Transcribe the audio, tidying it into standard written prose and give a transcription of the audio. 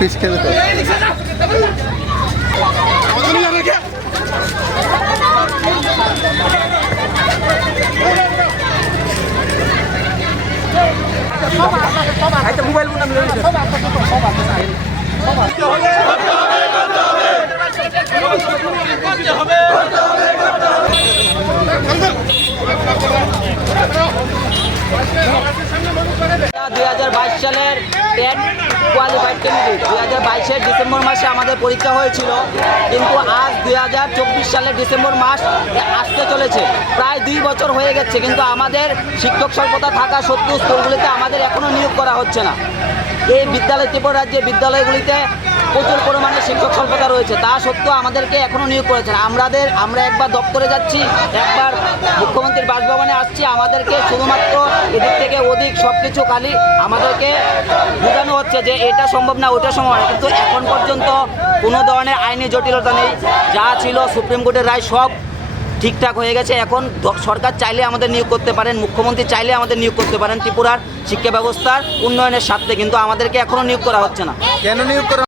Piece খেলে তো mobile সালের টেট কোয়ালিফাইড ক্যান্ডিডেট 2022-এর ডিসেম্বর মাসে আমাদের পরীক্ষা হয়েছিল, কিন্তু আজ 2024 সালের ডিসেম্বর মাস আসতে চলেছে। প্রায় 2 বছর হয়ে গেছে, কিন্তু আমাদের শিক্ষক স্বল্পতা থাকা সত্ত্বেও স্কুলগুলিতে আমাদের এখনও নিয়োগ করা হচ্ছে না। এই ত্রিপুরা রাজ্যে বিদ্যালয়গুলিতে প্রচুর পরিমাণে শিক্ষক স্বল্পতা রয়েছে, তা সত্ত্বেও আমাদেরকে এখনও নিয়োগ করেছে না। আমরা একবার দপ্তরে যাচ্ছি, একবার মুখ্যমন্ত্রীর বাসভবনে আসছি, আমাদেরকে শুধুমাত্র এদিক থেকে ওদিক সব কিছু খালি আমাদেরকে বোঝানো হচ্ছে যে এটা সম্ভব না, ওটা সম্ভব না, কিন্তু এখন পর্যন্ত কোনো ধরনের আইনি জটিলতা নেই। যা ছিল সুপ্রিম কোর্টের রায় সব ঠিকঠাক হয়ে গেছে। এখন সরকার চাইলে আমাদের নিয়োগ করতে পারেন, মুখ্যমন্ত্রী চাইলে আমাদের নিয়োগ করতে পারেন ত্রিপুরার শিক্ষা ব্যবস্থার উন্নয়নের স্বার্থে, কিন্তু আমাদেরকে এখনও নিয়োগ করা হচ্ছে না। কেন নিয়োগ করা